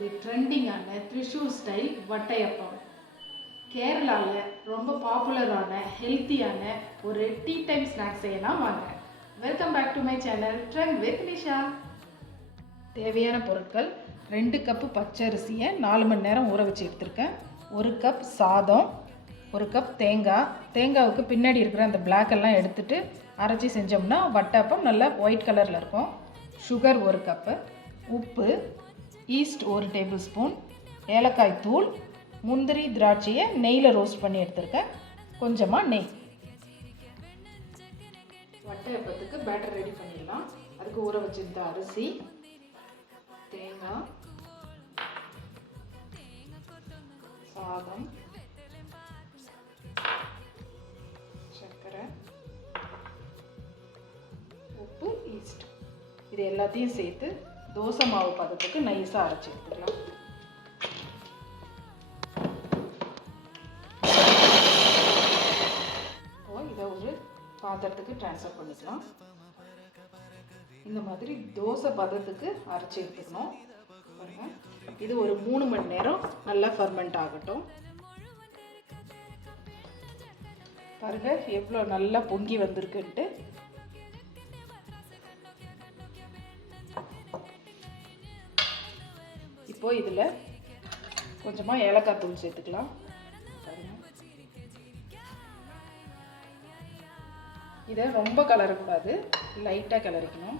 போகிறது ட்ரெண்டிங்கான த்ரிஷூர் ஸ்டைல் வட்டையப்பம். கேரளாவில் ரொம்ப பாப்புலரான ஹெல்த்தியான ஒரு டீ டைம் ஸ்நாக்ஸ் செய்யலாம் வாங்க. Welcome back to my channel trend with Nisha. தேவையான பொருட்கள்: 2 கப்பு பச்சரிசியை 4 மணி நேரம் ஊற வச்சு எடுத்திருக்கேன். 1 கப் சாதம், 1 கப் தேங்காவுக்கு பின்னாடி இருக்கிற அந்த பிளாக் எல்லாம் எடுத்துட்டு அரைச்சி செஞ்சோம்னா வட்டப்பம் நல்லா ஒயிட் கலரில் இருக்கும். சுகர் 1 கப்பு, உப்பு, ஈஸ்ட் 1 டேபிள் ஸ்பூன், ஏலக்காய் தூள், முந்திரி திராட்சையை நெய்யில் ரோஸ்ட் பண்ணி எடுத்திருக்கேன், கொஞ்சமாக நெய். வட்டையப்பத்துக்கு பேட்டர் ரெடி பண்ணிடலாம். அதுக்கு ஊற வச்சிருந்த அரிசி, தேங்காய், சாதம், சர்க்கரை, உப்பு, ஈஸ்ட் இது எல்லாத்தையும் சேர்த்து தோசை மாவு பதத்துக்கு நைஸாக அரைச்சி எடுத்துக்கலாம். இதை ஒரு பாத்திரத்துக்கு ட்ரான்ஸ்ஃபர் பண்ணிக்கலாம். இந்த மாதிரி தோசை பதத்துக்கு அரைச்சி எடுத்துக்கணும். பாருங்க, இது ஒரு 3 மணி நேரம் நல்லா ஃபர்மெண்ட் ஆகட்டும். பாருங்க எவ்வளோ நல்லா பொங்கி வந்திருக்குன்ட்டு. இப்போ இதில் கொஞ்சமாக ஏலக்காய் தூள் சேர்த்துக்கலாம். இதை ரொம்ப கலரக்கூடாது, லைட்டாக கிளறிக்கணும்.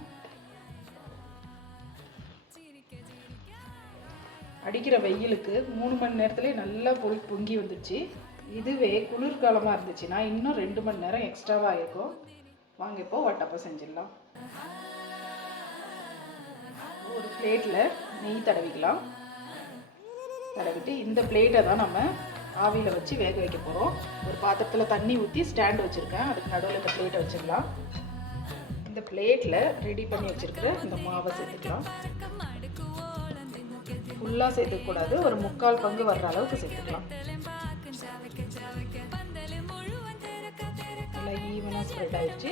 அடிக்கிற வெயிலுக்கு 3 மணி நேரத்துலேயே நல்லா பொங்கி வந்துடுச்சு. இதுவே குளிர்காலமாக இருந்துச்சுன்னா இன்னும் 2 மணி நேரம் எக்ஸ்ட்ராவாக இருக்கும். வாங்க இப்போ வட்டப்பம் செஞ்சிடலாம். ஒரு பிளேட்டில் நெய் தடவிக்கலாம். தடவிட்டு இந்த பிளேட்டை தான் நம்ம ஆவியில் வச்சு வேக வைக்க போகிறோம். ஒரு பாத்திரத்தில் தண்ணி ஊற்றி ஸ்டாண்ட் வச்சுருக்கேன், அதுக்கு நடுவில் இந்த பிளேட்டை வச்சிடலாம். இந்த பிளேட்டில் ரெடி பண்ணி வச்சுருக்கிற இந்த மாவை சேர்த்துக்கலாம். ஃபுல்லாக சேர்த்துக்கூடாது, ஒரு 3/4 பங்கு வர்ற அளவுக்கு சேர்த்துக்கலாம். நல்லா ஈவனாக ஸ்ப்ரெட் ஆகிடுச்சு.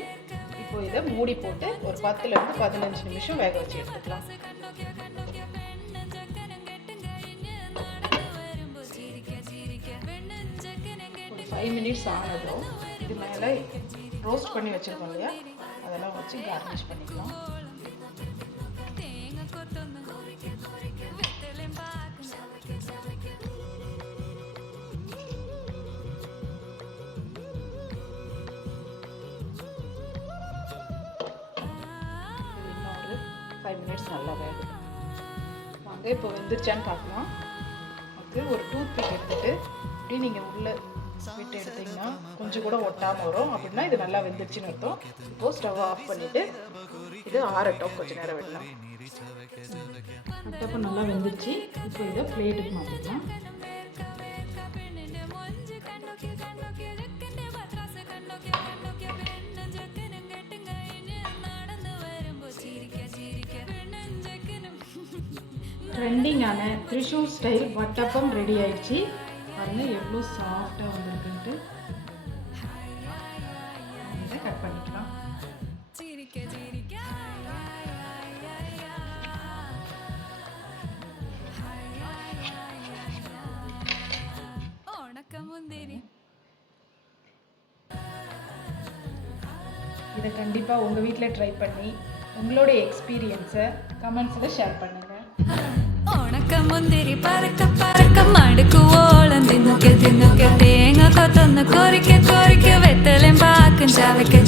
இப்போ இதை மூடி போட்டு ஒரு 10லேருந்து 15 நிமிஷம் வேக வச்சு எடுத்துக்கலாம். ஒரு 5 மினிட்ஸ் ஆனதும் இது மேலே ரோஸ்ட் பண்ணி வச்சுருக்கோம் இல்லையா, அதெல்லாம் வச்சு கார்னிஷ் பண்ணிக்கலாம். இன்னொரு 5 மினிட்ஸ் நல்லா வேகும். வாங்க இப்போ வெந்துருச்சான்னு பார்க்கலாம். அதுக்கு ஒரு டூத் பிக் எடுத்துகிட்டு இப்படி நீங்கள் உள்ளே விட்டு எடுத்திங்கன்னா கொஞ்சம் கூட ஒட்டாமல் வரும். அப்படின்னா இது நல்லா வெந்துருச்சுன்னு அர்த்தம். இப்போது ஸ்டவ் ஆஃப் பண்ணிவிட்டு இது ஆறட்டும், கொஞ்சம் நேரம் விடலாம். வட்டப்பம் நல்லா வெந்துருச்சு. இப்போ இதை பிளேட்டுக்கு மாற்றிக்கலாம். ட்ரெண்டிங்கான த்ரிஷூர் ஸ்டைல் வட்டப்பம் ரெடி ஆயிடுச்சு. பாருங்க எவ்வளோ சாஃப்டாக வந்திருக்குன்ட்டு. இதை கட் பண்ணிக்கலாம். இதை கண்டிப்பாக உங்கள் வீட்டில் ட்ரை பண்ணி உங்களோட எக்ஸ்பீரியன்ஸை கமெண்ட்ஸில் ஷேர் பண்ணுங்கள். முந்திரி பறக்க பறக்க மடுக்குவோளம் தின்னுக்க தின்னுக்க தேங்க கொத்தொன்னு கொறிக்க கொறிக்க வெத்தலையும் பாக்கும் சவைக்க